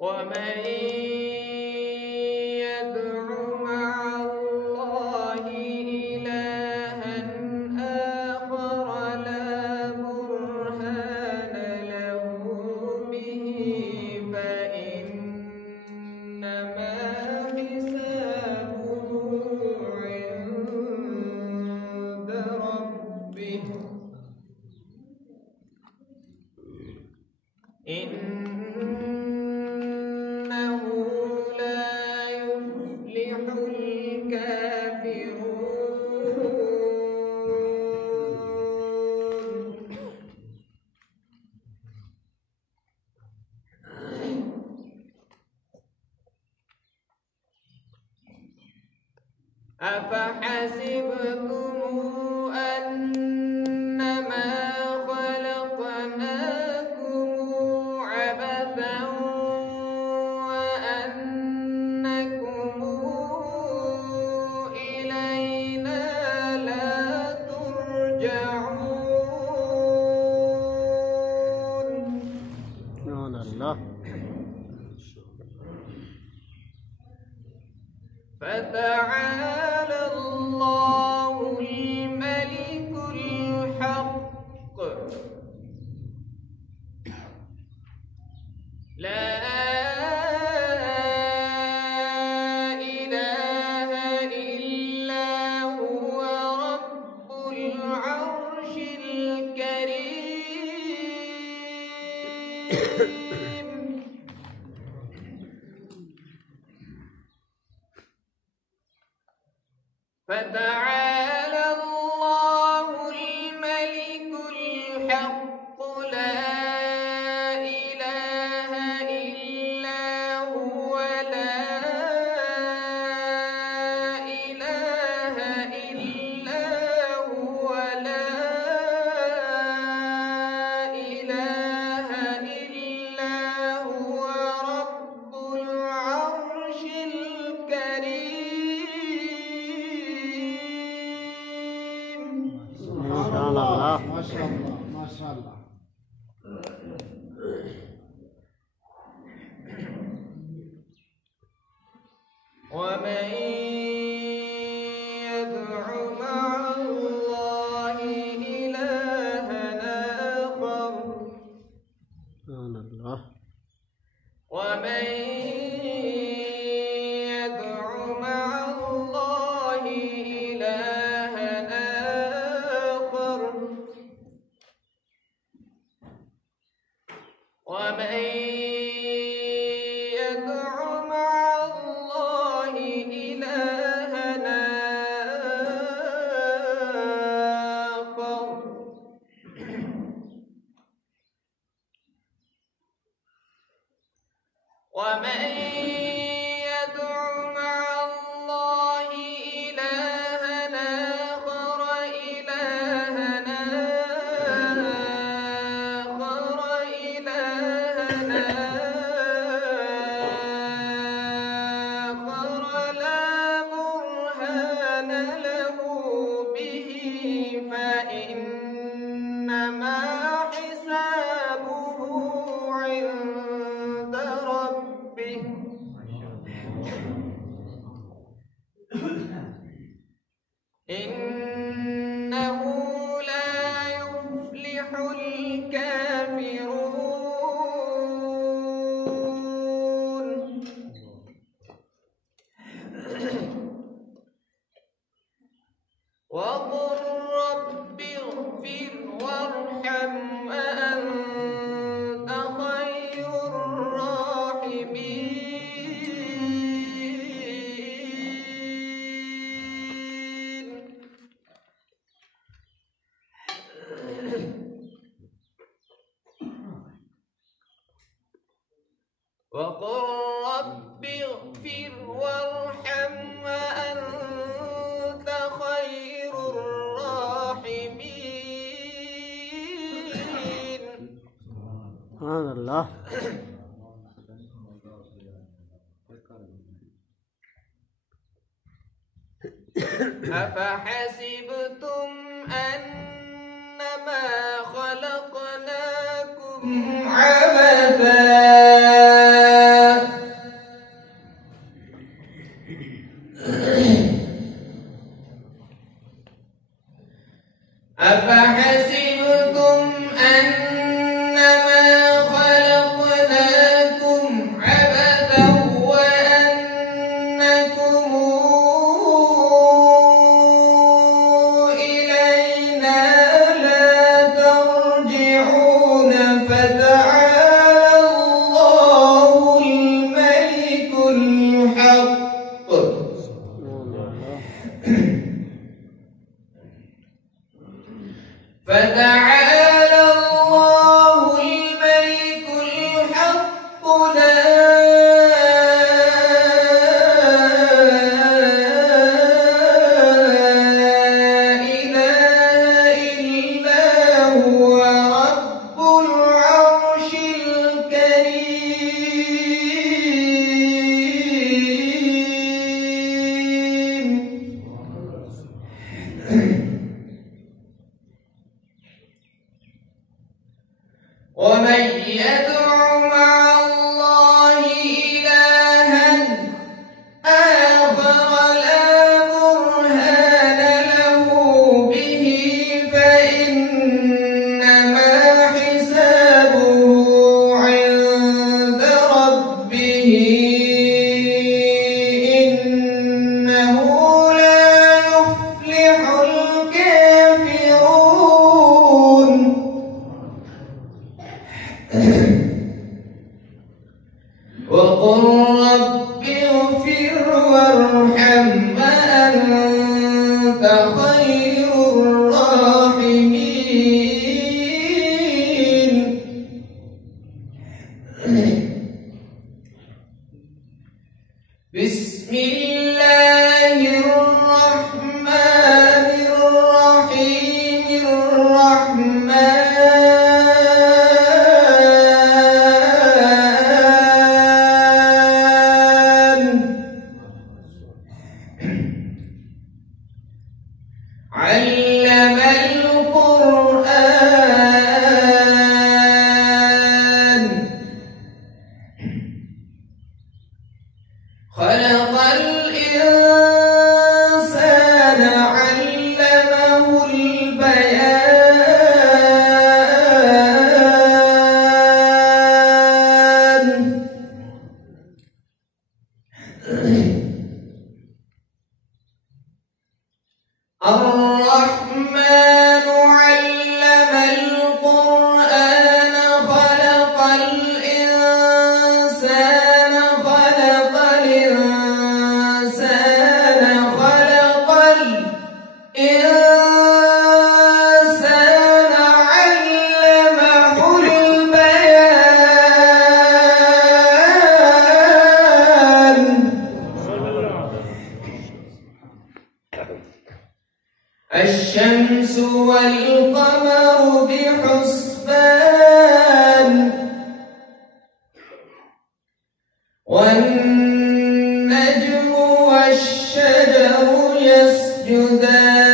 ومن يدع مع الله إلها آخر لا برهان له به فإنما حسابه عند ربه إنه لا يفلح الكافرون. أفحسبتم أنما خلقناكم عبثا وأنكم إلينا لا ترجعون. سبحان الله. فتعالى الله الملك الحق لا إله إلا هو رب العرش الكريم. فتعالى الله الملك الحق لا إله إلا هو لا إله إلا هو لا إله إلا هو رب العرش الكريم. ما شاء الله. ما شاء الله ما شاء الله. ومن يدع مع الله إلها آخر سبحان الله. ومن يدع مع الله إلها آخر ومن يدع مع الله إلها آخر ومن يدع مع الله إلها آخر لا برهان له به فإنما حسابه عند ربه إنه لا يفلح الكافرون. وقل رب اغفر وارحم وأنت خير الراحمين. وقل رب اغفر وارحم وأنت خير الراحمين. سبحان الله. أفحسبتم أنما خلقناكم عبثا ومن يدع مع الله إلها آخر لا برهان له به فإنما حسابه عند ربه إنه لا يفلح الكافرون. وقل رب اغفر وارحم وأنت خير الراحمين. بسم الله الرحمن الرحيم. علم القرآن خلق الإنسان علمه البيان. الرحمن علم القرآن خلق الإنسان علمه البيان. الشمس والقمر بحسبان والنجم والشجر يسجدان.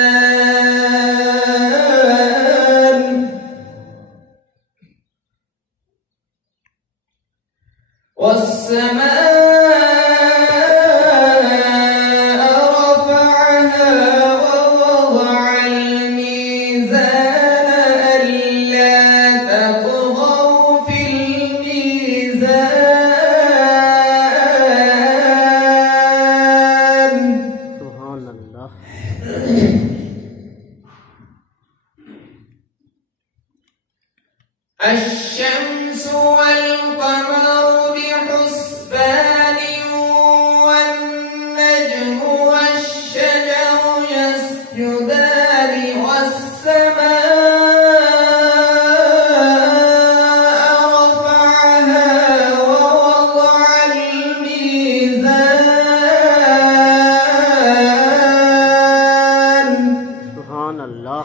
والسماء رفعها ووضع الميزان ألا تطغوا في الميزان. سبحان الله. الشمس والقمر بحسبان والنجم والشجر يسجدان. والسماء رفعها ووضع الميزان. سبحان الله.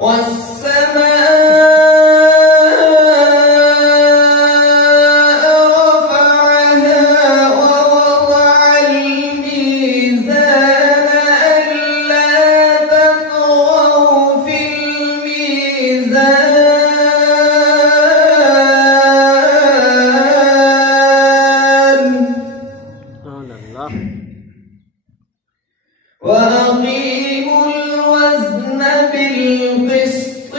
والسماء رفعها ووضع الميزان ألا تطغوا في الميزان. سبحان الله. وأقيموا الوزن بالقسط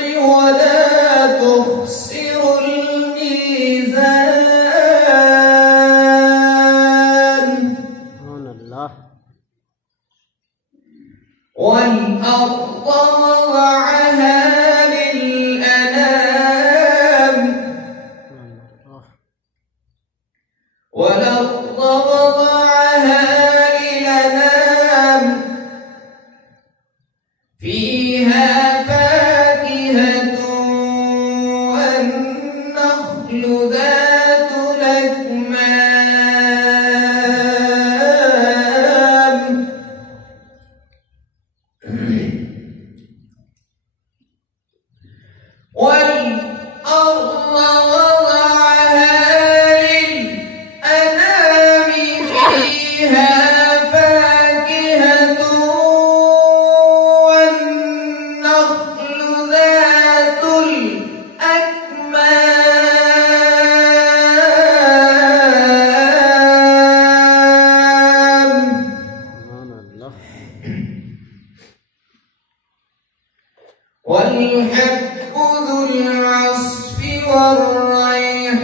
والحب ذو العصف والريحان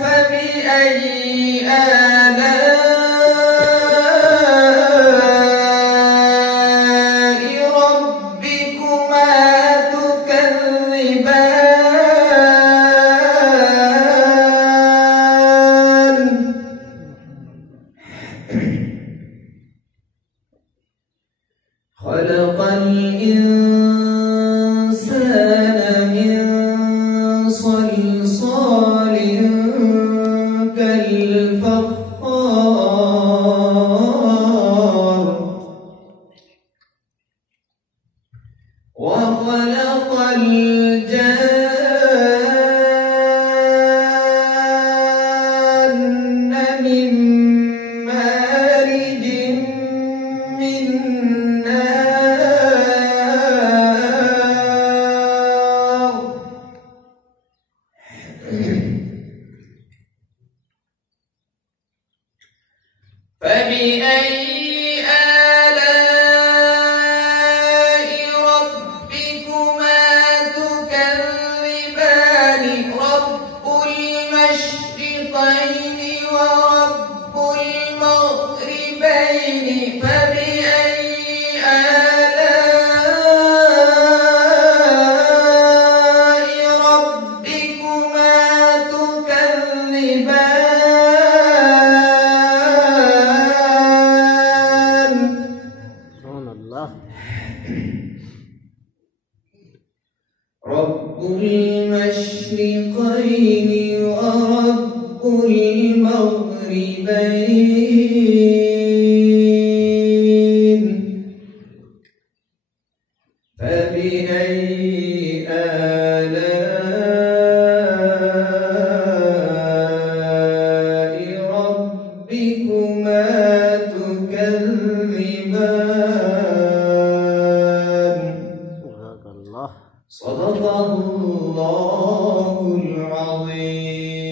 فبأي آلاء ربكما تكذبان خلق الإنسان من صلصال كالفخار وخلق الجان من مارج من نار فبأي آلاء ربكما تكذبان رب المشرقين ورب المغربين فبأي آلاء ربكما تكذبان سبحان الله. رب المشرقين ورب المغربين فبأي آلاء ربكما تكذبان سبحان الله. صدق الله العظيم.